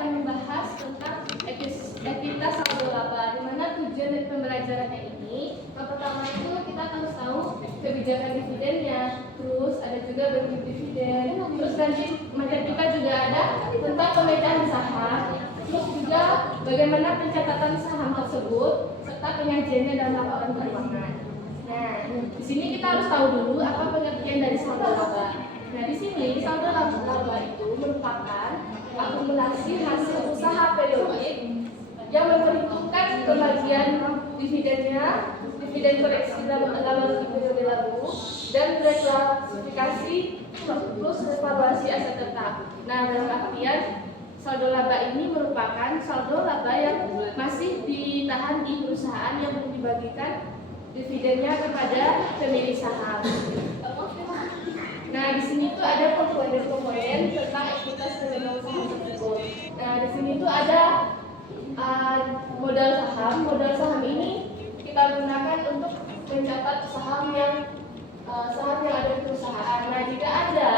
akan membahas tentang ekuitas saldo laba, di mana tujuan dari pembelajarannya ini yang pertama itu kita harus tahu kebijakan dividennya, terus ada juga bentuk dividen, terus nanti materi kita juga ada tentang pemecahan saham, terus juga bagaimana pencatatan saham tersebut serta penyajiannya dalam laporan keuangan. Nah, di sini kita harus tahu dulu apa pengertian dari saldo laba. Nah, di sini saldo laba itu merupakan akumulasi hasil usaha periodik yang memperhitungkan kebagian dividennya, dividen koreksi laba periode lalu, dan reklasifikasi plus evaluasi aset tetap. Nah, dalam artian saldo laba ini merupakan saldo laba yang masih ditahan di perusahaan yang belum dibagikan dividennya kepada pemilik saham. Nah, di sini tuh ada komponen-komponen tentang ekuitas pemegang saham tersebut. Nah, di sini tuh ada modal saham. Modal saham ini kita gunakan untuk mencatat saham yang ada di perusahaan. Nah, jika ada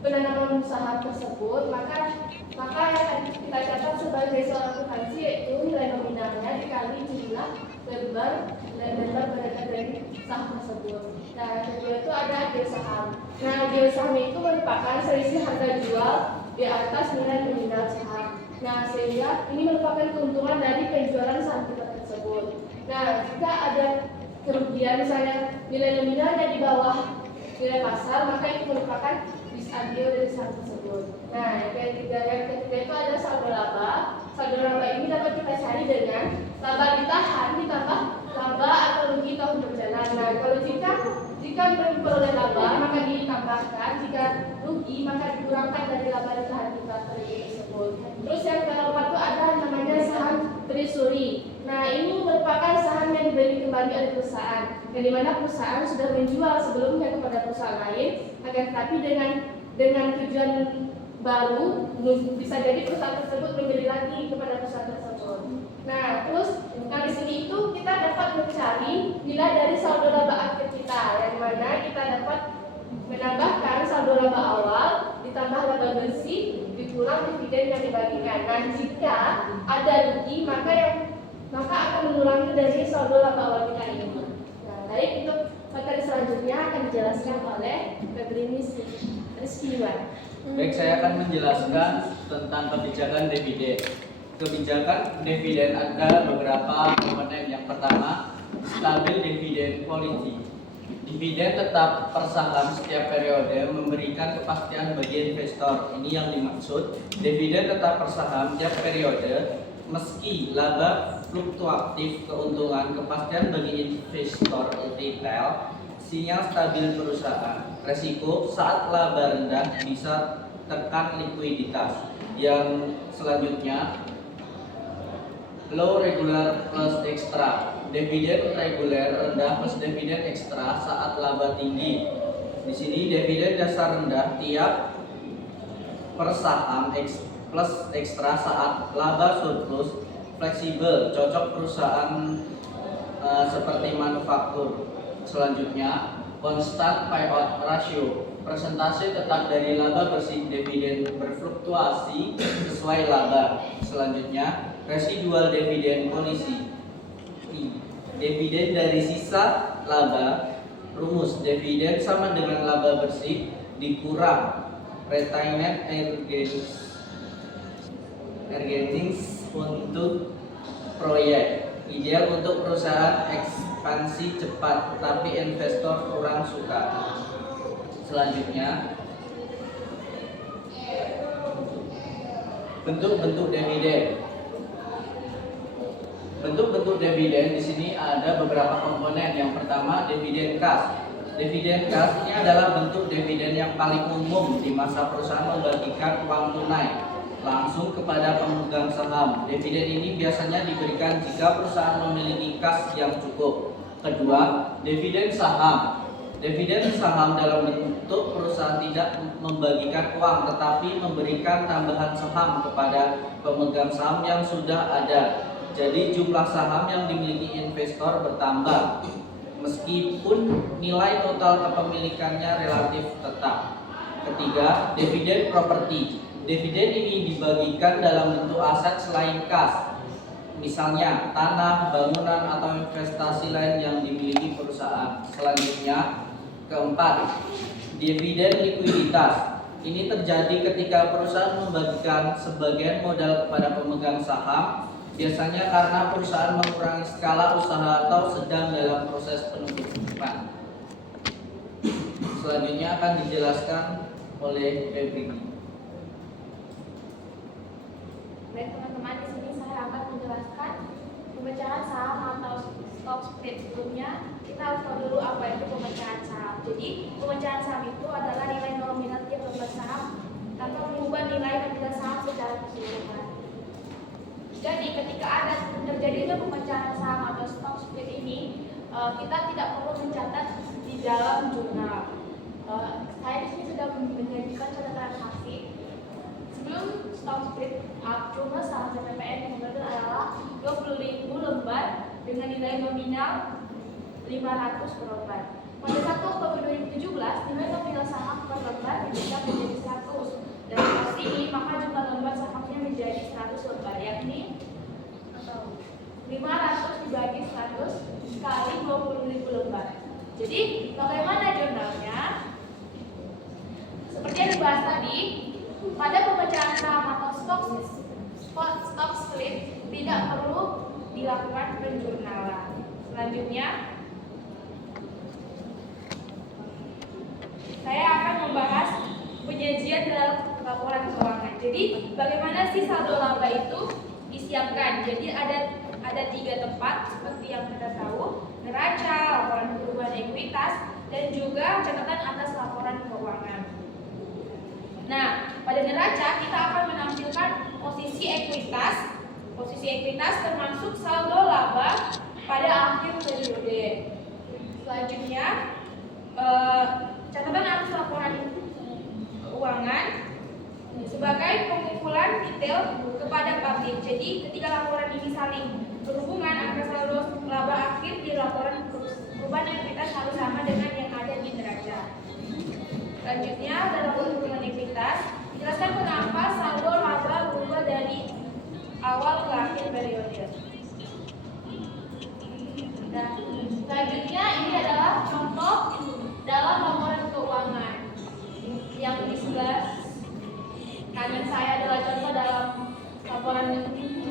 penanaman saham tersebut, maka yang akan kita catat sebagai suatu currency, yaitu nilai nominalnya dikali jumlah lembar berada dari saham tersebut. Nah, kedua itu ada yield saham. Nah, yield saham itu merupakan selisih harga jual di atas nilai nominal saham. Nah, sehingga ini merupakan keuntungan dari penjualan saham kita tersebut. Nah, jika ada kerugian, misalnya nilai nominalnya di bawah nilai pasar, maka itu merupakan disadil dari saham tersebut. Nah, yang ketiga itu ada saldo laba. Saldo laba ini dapat kita cari dengan laba ditahan ditambah laba atau rugi tahun berjalan. Nah, kalau jika memperoleh laba maka ditambahkan, jika rugi maka dikurangkan dari laba ditahan kita tersebut. Terus yang keempat itu ada namanya saham treasury. Nah, ini merupakan saham yang dibeli kembali oleh perusahaan, yang dimana perusahaan sudah menjual sebelumnya kepada perusahaan lain, akan tetapi dengan tujuan baru, bisa jadi perusahaan tersebut membeli lagi kepada perusahaan tersebut. Nah, terus di sini itu kita dapat mencari nilai dari saldo laba akhir kita, yang mana kita dapat menambahkan saldo laba awal ditambah laba bersih dikurang dividen yang dibagikan. Nah, jika ada rugi maka akan mengurangi dari saldo laba awal kita ini. Nah, baik, untuk materi selanjutnya akan dijelaskan oleh Febrinis Rizkywan. Baik, saya akan menjelaskan tentang kebijakan dividen. Kebijakan dividen ada beberapa komponen. Yang pertama, stabil dividen policy. Dividen tetap per saham setiap periode memberikan kepastian bagi investor. Ini yang dimaksud. Dividen tetap per saham setiap periode meski laba fluktuatif, keuntungan, kepastian bagi investor retail, sinyal stabil perusahaan. Resiko saat laba rendah bisa tekan likuiditas. Yang selanjutnya, low regular plus extra. Dividen reguler rendah plus dividen ekstra saat laba tinggi. Di sini dividen dasar rendah tiap per saham plus ekstra saat laba surplus. Fleksibel, cocok perusahaan seperti manufaktur. Selanjutnya, constant payout ratio, persentase tetap dari laba bersih dividen berfluktuasi sesuai laba. Selanjutnya, residual dividen policy, dividen dari sisa laba. Rumus dividen sama dengan laba bersih dikurang retained earnings untuk proyek. Ideal untuk perusahaan ekspansi cepat, tapi investor kurang suka. Selanjutnya, bentuk-bentuk dividen. Bentuk-bentuk dividen di sini ada beberapa komponen. Yang pertama, dividen cash. Dividen cash ini adalah bentuk dividen yang paling umum di masa perusahaan membagikan uang tunai langsung kepada pemegang saham. Dividen ini biasanya diberikan jika perusahaan memiliki kas yang cukup. Kedua, dividen saham. Dividen saham dalam bentuk perusahaan tidak membagikan uang tetapi memberikan tambahan saham kepada pemegang saham yang sudah ada. Jadi jumlah saham yang dimiliki investor bertambah meskipun nilai total kepemilikannya relatif tetap. Ketiga, dividen properti. Dividen ini dibagikan dalam bentuk aset selain kas, misalnya tanah, bangunan, atau investasi lain yang dimiliki perusahaan. Selanjutnya, keempat, dividen likuiditas. Ini terjadi ketika perusahaan membagikan sebagian modal kepada pemegang saham, biasanya karena perusahaan mengurangi skala usaha atau sedang dalam proses penutupan. Selanjutnya akan dijelaskan oleh Febri. Baik teman-teman, di sini saya akan menjelaskan pemecahan saham atau stock split. Sebelumnya kita harus tahu dulu apa itu pemecahan saham. Jadi pemecahan saham itu adalah nilai nominal tiap lembar saham tanpa mengubah nilai nominal saham secara keseluruhan. Jadi ketika ada terjadinya pemecahan saham atau stock split ini, kita tidak perlu mencatat di dalam jurnal. Saya di sini sudah menyajikan catatan hasil. Sebelum stock split, cuma saham PPN yang berbeda adalah 20.000 lembar dengan nilai nominal 500 per lembar. Pada 1 Oktober 2017, nilai nominal saham per lembar meningkat menjadi 100. Dan pas ini, maka jumlah lembar sahamnya menjadi 100 lembar, yakni 500 dibagi 100 kali 20.000 lembar. Jadi, bagaimana jurnalnya? Seperti yang dibahas tadi, pada pemecahan saham atau stock split tidak perlu dilakukan penjurnalan. Selanjutnya, saya akan membahas penyajian dalam laporan keuangan. Jadi, bagaimana sih saldo laba itu disiapkan? Jadi ada 3 tempat seperti yang kita tahu: neraca, laporan perubahan ekuitas, dan juga catatan atas laporan keuangan. Nah, pada neraca kita akan menampilkan posisi ekuitas. Posisi ekuitas termasuk saldo laba pada akhir periode. Selanjutnya, catatan atas laporan keuangan sebagai pengumpulan detail kepada publik. Jadi, ketika laporan ini saling berhubungan, antara saldo laba akhir di laporan perubahan ekuitas harus sama dengan yang ada di neraca. Selanjutnya, dalam perhitungan ekuitas, jelaskan kenapa saldo laba berubah dari awal ke akhir periode. Nah, selanjutnya ini adalah contoh dalam laporan keuangan. Yang di sebelah kanan saya adalah contoh dalam laporan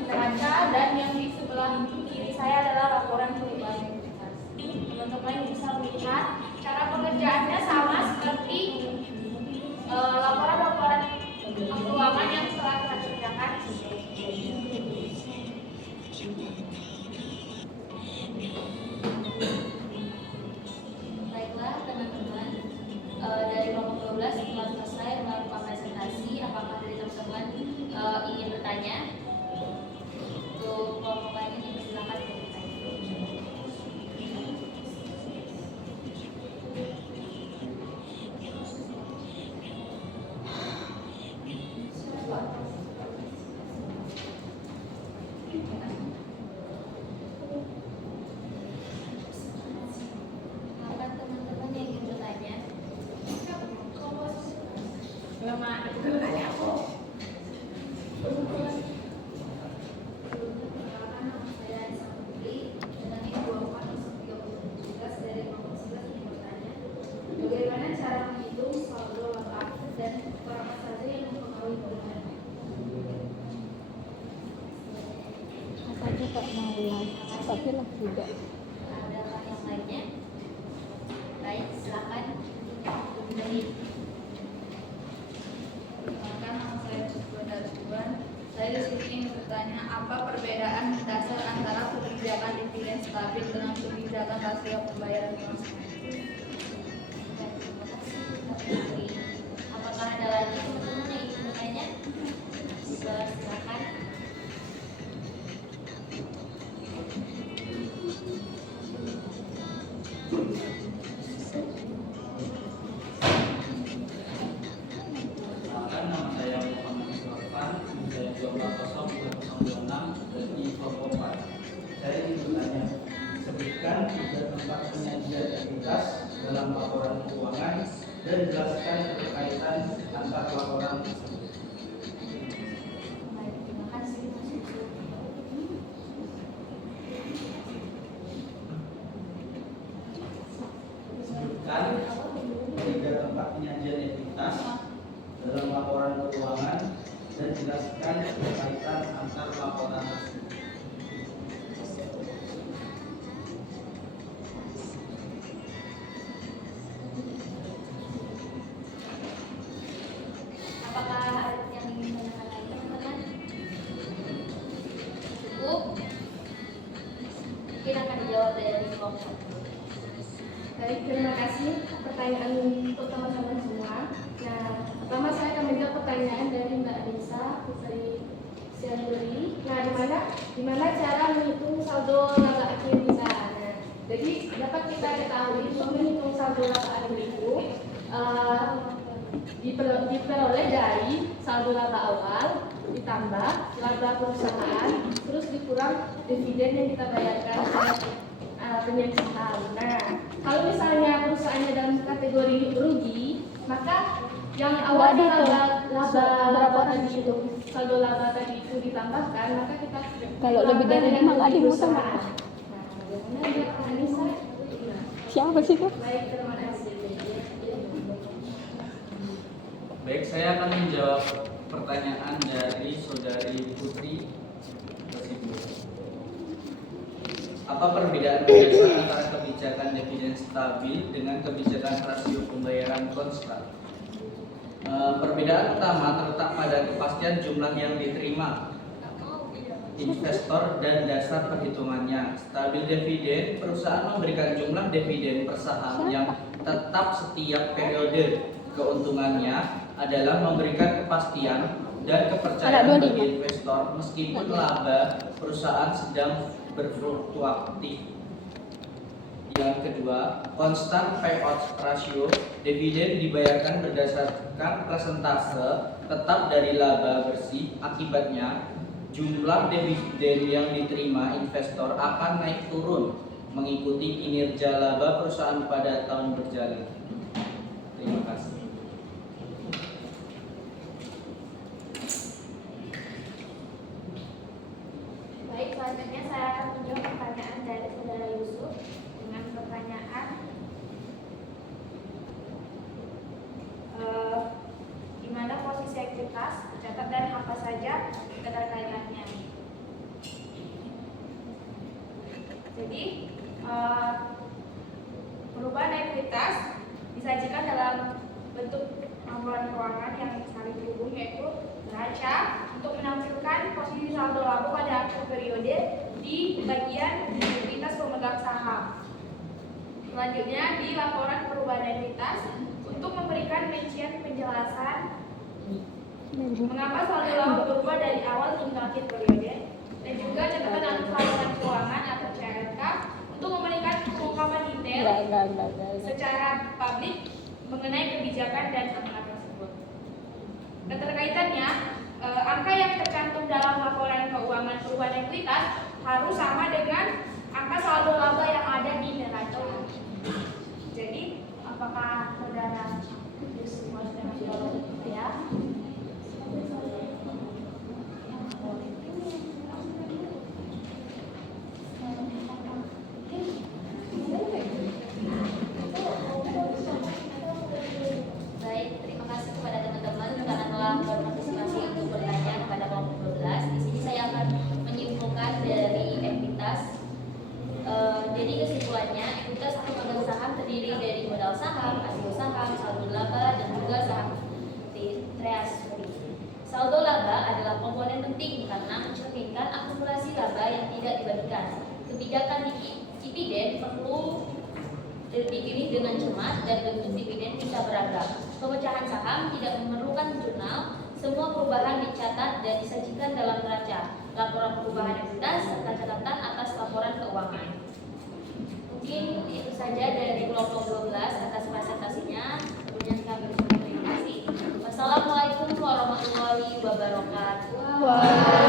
neraca, dan yang di sebelah kiri saya adalah laporan perubahan ekuitas. Teman-teman bisa melihat cara pengerjaannya sama seperti laporan-laporan keuangan yang telah kita kerjakan. Baiklah teman-teman, dari kelompok 12 telah selesai melakukan presentasi. Apakah dari teman-teman ingin bertanya? Untuk kelompok lainnya silakan bertanya. Apakah teman-teman yang ingin bertanya? Lama bertanya aku. Bagaimana cara menghitung saldo laba akhir dan apa saja yang mempengaruhi perubahan? Saja tak mau live, tapi lah tidak. Adakah yang lainnya? Baik, silakan. Dari Perkenalkan, nama saya Sukuan Daruswan. Saya di sini ingin bertanya, apa perbedaan dasar antara kebijakan dividen stabil dengan kebijakan rasio pembayaran konsumen? apakah ada lagi teman-teman yang ingin bertanya? Silakan. Perkenalkan, nama saya Muhammad Irfan, saya 120226 dari kelompok 4. Saya ingin bertanya, sebutkan 3 tempat penyajian ekuitas dalam laporan keuangan dan jelaskan keterkaitan antar laporan tersebut. dan jelaskan kaitan antar laporan tersebut. Apakah ada yang ingin menanyakan lagi, teman-teman? Cukup? Mungkin akan dijawab dari kelompok. Baik, terima kasih pertanyaan untuk teman-teman semua. Nah, pertama saya akan menjawab pertanyaan dari Mbak Anissa Putri Sianduri. Nah, di mana cara menghitung saldo laba akhir kita. Nah, jadi dapat kita ketahui untuk menghitung saldo laba akhir itu diperoleh dari saldo laba awal ditambah laba perusahaan terus dikurang dividen yang kita bayarkan pemilik saham. Nah, kalau misalnya perusahaannya dalam kategori rugi, maka yang awalnya laba tadi itu saldo laba tadi itu ditambahkan, maka kita Kalau lebih dari tambahkan 5 nggak dengan dimuter. perusahaan. Nah, bagaimana ya, Anissa? Siapa sih tuh? Baik, terima kasih. Baik, saya akan menjawab pertanyaan dari saudari Putri Hasibuan. Apa perbedaan mendasar antara kebijakan dividen stabil dengan kebijakan rasio pembayaran konstan? Perbedaan utama terletak pada kepastian jumlah yang diterima investor dan dasar perhitungannya. Stabil dividen, perusahaan memberikan jumlah dividen per saham yang tetap setiap periode. Keuntungannya adalah memberikan kepastian dan kepercayaan bagi investor meskipun laba perusahaan sedang berfluktuatif. Yang kedua, constant payout ratio, dividen dibayarkan berdasarkan persentase tetap dari laba bersih. Akibatnya, jumlah dividen yang diterima investor akan naik turun mengikuti kinerja laba perusahaan pada tahun berjalan. Terima kasih. Baik, selanjutnya saya akan menjawab pertanyaan dari saudara Yusuf dengan pertanyaan di mana posisi ekuitas tercatat dan apa saja keterkaitannya. Jadi perubahan ekuitas disajikan dalam bentuk laporan keuangan yang saling terhubung, yaitu neraca untuk menampilkan posisi saldo laba pada akhir periode di bagian ekuitas pemegang saham. Selanjutnya di laporan perubahan ekuitas untuk memberikan rincian penjelasan mengapa saldo laba berubah dari awal hingga akhir periode, dan juga catatan laporan keuangan atau CLK untuk memberikan pengungkapan detail secara publik mengenai kebijakan dan amanat tersebut. Keterkaitannya, angka yang tercantum dalam laporan keuangan perubahan ekuitas harus sama dengan angka saldo laba yang ada di neraca. Jadi, apakah saudara Yusuf sudah menjawab itu ya? Baik, terima kasih kepada teman-teman karena telah berpartisipasi untuk bertanya kepada kelompok 12. Di sini saya akan menyimpulkan dari ekuitas. Jadi kesimpulannya, ekuitas pemegang saham terdiri dari modal saham, hasil saham, saldo laba, dan juga saham treasury. Saldo laba adalah komponen penting karena mencerminkan akumulasi laba yang tidak dibagikan. Kebijakan dividen perlu dipilih dengan cermat dan bentuk dividen bisa beragam. Pemecahan saham tidak memerlukan jurnal. Semua perubahan dicatat dan disajikan dalam neraca, laporan perubahan ekuitas, serta catatan atas laporan keuangan. Mungkin itu saja dari kelompok 12 atas presentasinya. Sebelumnya kami ucapkan terima kasih. Wassalamualaikum warahmatullahi wabarakatuh.